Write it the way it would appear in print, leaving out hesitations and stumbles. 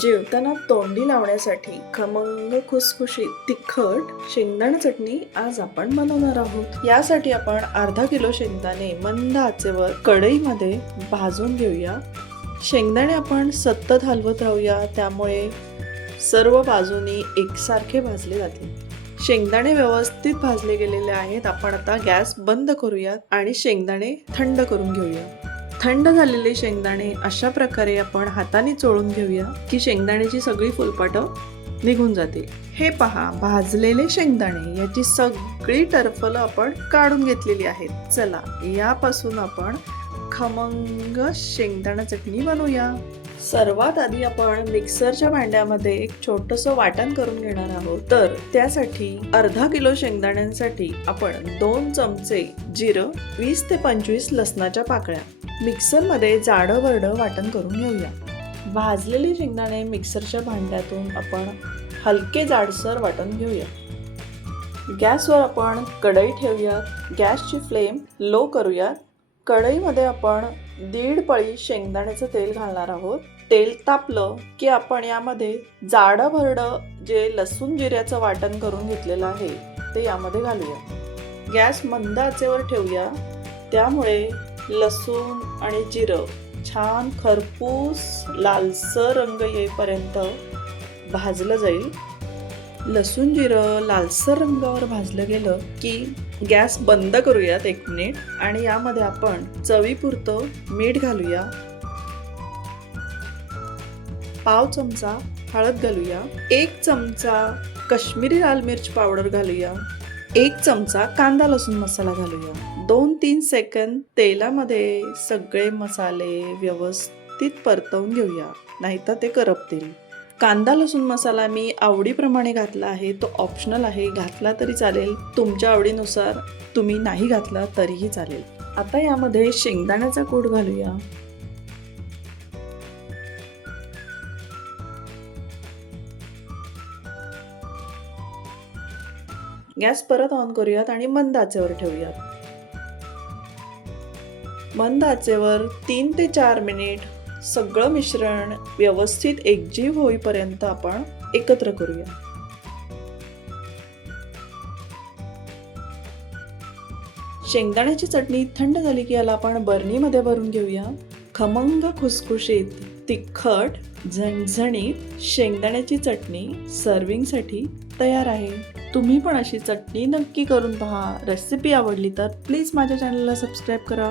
जेवताना तोंडी लावण्यासाठी खमंग खुसखुशीत तिखट शेंगदाणा चटणी आज आपण बनवणार आहोत। यासाठी आपण अर्धा किलो शेंगदाणे मंद आचेवर कढईमध्ये भाजून घेऊया। शेंगदाणे आपण सतत हलवत राहूया, त्यामुळे सर्व बाजूनी एकसारखे भाजले जातील। शेंगदाणे व्यवस्थित भाजले गेलेले आहेत। आपण आता गॅस बंद करूया आणि शेंगदाणे थंड करून घेऊया। थंड झालेले शेंगदाणे अशा प्रकारे आपण हाताने चोळून घेऊया की शेंगदाण्याची सगळी फुलपाटं निघून जातील। हे पहा, भाजलेले शेंगदाणे याची सगळी टरफलं आपण काढून घेतलेली आहेत। चला यापासून आपण खमंग शेंगदाणा चटणी बनवूया। सर्वात आधी आपण मिक्सरच्या भांड्यामध्ये एक छोटंसं वाटण करून घेणार आहोत। तर त्यासाठी अर्धा किलो शेंगदाण्यांसाठी आपण 2 चमचे जिरं, 20 ते 25 लसणाच्या पाकळ्या मिक्सरमध्ये जाडं-भरडं वाटण करून घेऊया। भाजलेले शेंगदाणे मिक्सरच्या भांड्यातून आपण हलके जाडसर वाटण घेऊया। गॅसवर आपण कढई ठेवूयात। गॅसची फ्लेम लो करूयात। कढईमध्ये आपण 1.5 पळी शेंगदाण्याचं तेल घालणार आहोत। तेल तापलं की आपण यामध्ये जाडं-भरडं जे लसूण जिऱ्याचं वाटण करून घेतलेलं आहे ते यामध्ये घालूया। गॅस मंद आचेवर ठेवूया, त्यामुळे लसूण आणि जिरं छान खरपूस लालसर रंग येईपर्यंत भाजलं जाईल। लसूण जिरं लालसर रंगावर भाजलं गेलं की गॅस बंद करूयात 1 मिनिट आणि यामध्ये आपण चवीपुरतं मीठ घालूया। पाव चमचा हळद घालूया। 1 चमचा काश्मीरी लाल मिर्च पावडर घालूया। 1 चमचा कांदा लसूण मसाला घालूया। 2-3 सेकंद तेलामध्ये सगळे मसाले व्यवस्थित परतवून घेऊया, नाहीतर ते करपतील। कांदा लसूण मसाला मी आवडीप्रमाणे घातला आहे, तो ऑप्शनल आहे, घातला तरी चालेल। तुमच्या आवडीनुसार तुम्ही नाही घातला तरीही चालेल। आता यामध्ये शेंगदाण्याचा कूट घालूया। गॅस परत ऑन करूयात आणि मंद आचेवर ठेवूयात। मंद आचेवर 3 ते 4 मिनिट सगळं मिश्रण व्यवस्थित एकजीव होईपर्यंत आपण एकत्र करूया। शेंगदाण्याची चटणी थंड झाली की याला आपण बरणीमध्ये भरून घेऊया। खमंग खुसखुशीत तिखट झणझणीत शेंगदाण्याची चटणी सर्विंगसाठी तयार आहे। तुम्ही पण अशी चटणी नक्की करून पहा। रेसिपी आवडली तर प्लीज माझ्या चॅनलला सबस्क्राईब करा।